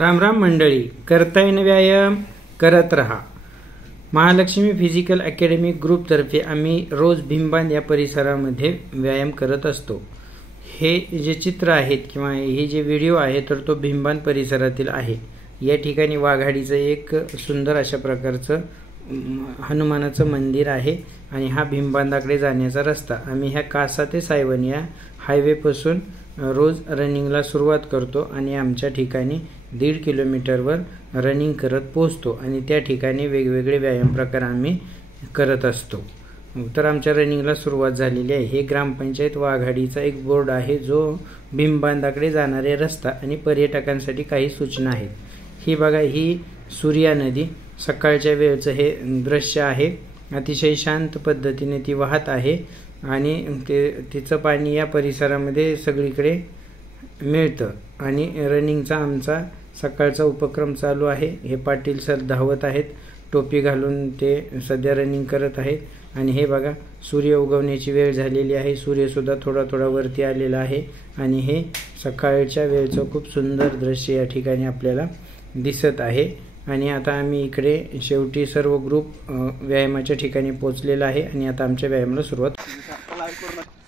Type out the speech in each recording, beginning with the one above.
राम राम मंडळी, करताय ना व्यायाम, करत रहा. महालक्ष्मी फिजिकल अकॅडमी ग्रुपतर्फे आम्ही रोज भीमबांध या परिसरामध्ये व्यायाम करत असतो. हे जे चित्र आहेत किंवा हे जे व्हिडिओ आहे तर तो भीमबांध परिसरातील आहे. या ठिकाणी वाघाडीचं एक सुंदर अशा प्रकारचं हनुमानाचं मंदिर आहे आणि हा भीमबांधाकडे जाण्याचा रस्ता. आम्ही ह्या कासा ते सायवन या हायवेपासून रोज रनिंगला सुरुवात करतो आणि आमच्या ठिकाणी 1.5 किलोमीटरवर रनिंग करत पोहोचतो आणि त्या ठिकाणी वेगवेगळे व्यायाम प्रकार आम्ही करत असतो. तर आमच्या रनिंगला सुरुवात झालेली आहे. हे ग्रामपंचायत वाघाडीचा एक बोर्ड आहे जो भीमबांधाकडे जाणारे रस्ता आणि पर्यटकांसाठी काही सूचना आहेत. ही बघा, ही सूर्या नदी सकाळच्या वेळचं हे दृश्य आहे. अतिशय शांत पद्धतीने ती वाहत आहे आणि तिचं पाणी या परिसरामध्ये सगळीकडे मिळतं आणि रनिंगचा आमचा सकाळचा उपक्रम चालू आहे. हे पाटील सर धावत आहेत, टोपी घालून ते सध्या रनिंग करत आहेत आणि हे बघा, सूर्य उगवण्याची वेळ झालेली आहे. सूर्यसुद्धा थोडा थोडा वरती आलेला आहे आणि हे सकाळच्या वेळचं खूप सुंदर दृश्य या ठिकाणी आपल्याला दिसत आहे. आणि आता आम्ही इकडे शेवटी सर्व ग्रुप व्यायामाच्या ठिकाणी पोहोचलेला आहे आणि आता आमच्या व्यायामाला सुरुवात.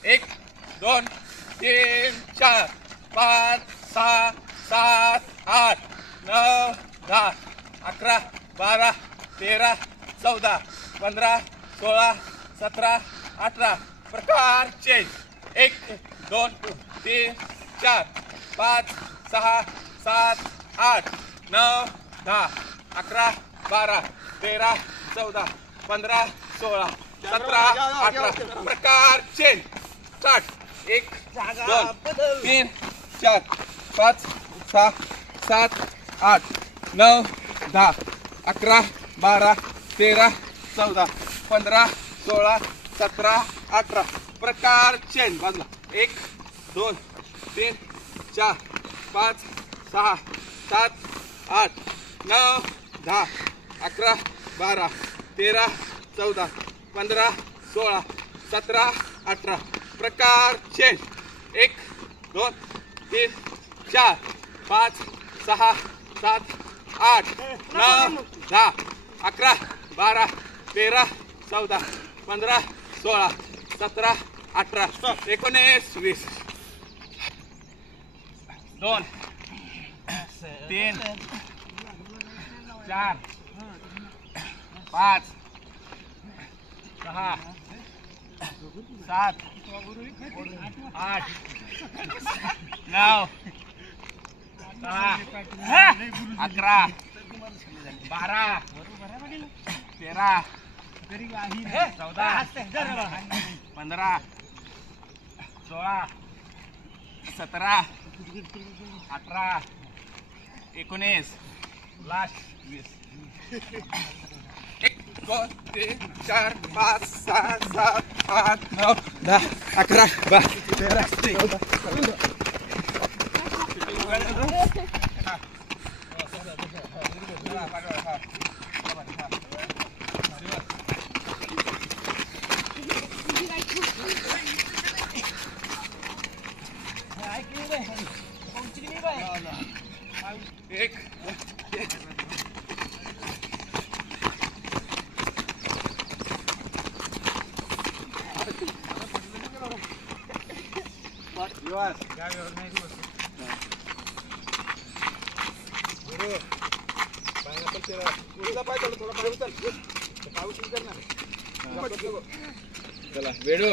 1 2 3 4 5 6 7 8 9 10 11 12 13 14 15 16 17 18. प्रकार चेंज. 1 2 3 4 5 6 7 8 9 10 11 12 13 14 15 16 17 18. प्रकार चेंज. स्टार्ट. 1 2 3 4 5 6 7 8 9 10 11 12 13 14 15 16 17 18. प्रकार चेंज. बाजूला. 1 2 3 4 5 6 7 8 9 10 11 12 13 14 15 16 17 18. प्रकार चेंज. 1 2 3 4 5 6 7 8 9 10 11 12 13 14 15 16 17 18 19 20. 2 3 4 5 6 7 8 9 10 11 12 13 14 15 16 17 18 19 लास्ट 20. 1 2 3 4 5 6 7 8 9 10 11 12 13 14 चला वेडो